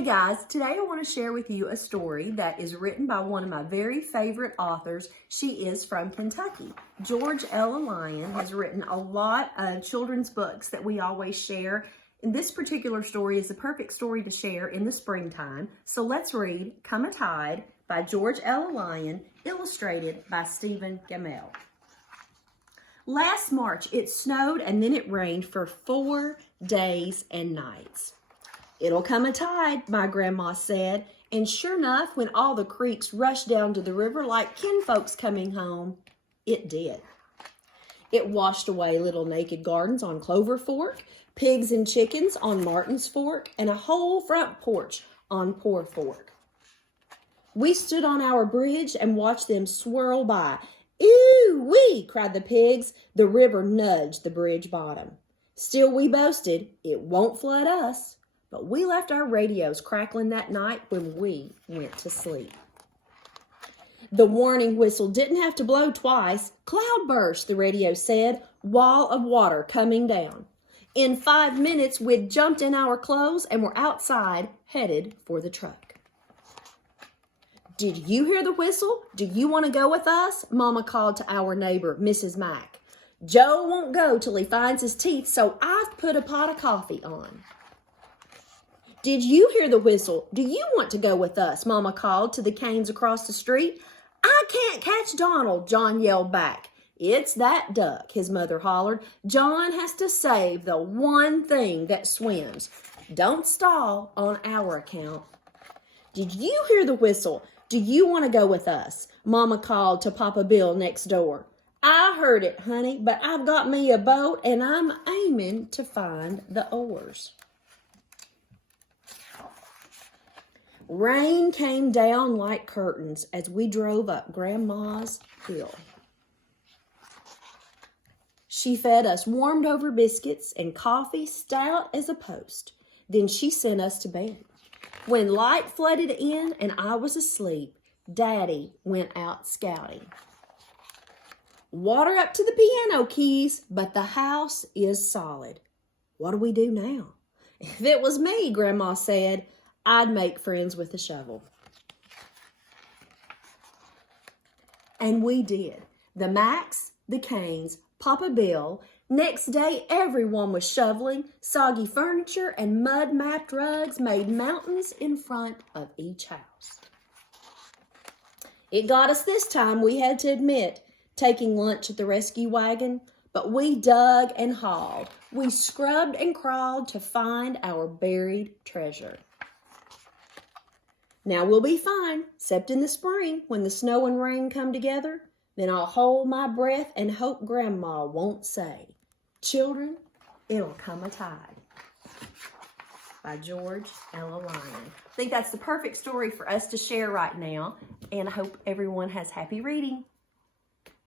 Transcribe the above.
Hey guys, today I want to share with you a story that is written by one of my very favorite authors. She is from Kentucky. George L. Lyon has written a lot of children's books that we always share. And this particular story is the perfect story to share in the springtime. So let's read Come a Tide by George L. Lyon, illustrated by Stephen Gamel. Last March, it snowed and then it rained for 4 days and nights. "It'll come a tide," my grandma said, and sure enough, when all the creeks rushed down to the river like kinfolks coming home, it did. It washed away little naked gardens on Clover Fork, pigs and chickens on Martin's Fork, and a whole front porch on Poor Fork. We stood on our bridge and watched them swirl by. "Ooh-wee!" cried the pigs. The river nudged the bridge bottom. Still we boasted, "It won't flood us." But we left our radios crackling that night when we went to sleep. The warning whistle didn't have to blow twice. "Cloudburst," the radio said, "wall of water coming down." In 5 minutes, we'd jumped in our clothes and were outside, headed for the truck. "Did you hear the whistle? Do you want to go with us?" Mama called to our neighbor, Mrs. Mack. "Joe won't go till he finds his teeth, so I've put a pot of coffee on." "Did you hear the whistle? Do you want to go with us?" Mama called to the Canes across the street. "I can't catch Donald," John yelled back. "It's that duck," his mother hollered. "John has to save the one thing that swims. Don't stall on our account." "Did you hear the whistle? Do you want to go with us?" Mama called to Papa Bill next door. "I heard it, honey, but I've got me a boat and I'm aiming to find the oars." Rain came down like curtains as we drove up Grandma's hill. She fed us warmed-over biscuits and coffee stout as a post. Then she sent us to bed. When light flooded in and I was asleep, Daddy went out scouting. "Water up to the piano keys, but the house is solid. What do we do now?" "If it was me," Grandma said, "I'd make friends with a shovel." And we did. The Macks, the Canes, Papa Bill. Next day, everyone was shoveling. Soggy furniture and mud-mapped rugs made mountains in front of each house. It got us this time, we had to admit, taking lunch at the rescue wagon. But we dug and hauled. We scrubbed and crawled to find our buried treasure. Now we'll be fine, except in the spring when the snow and rain come together. Then I'll hold my breath and hope Grandma won't say, "Children, it'll come a tide." By George L. Lyon. I think that's the perfect story for us to share right now, and I hope everyone has happy reading.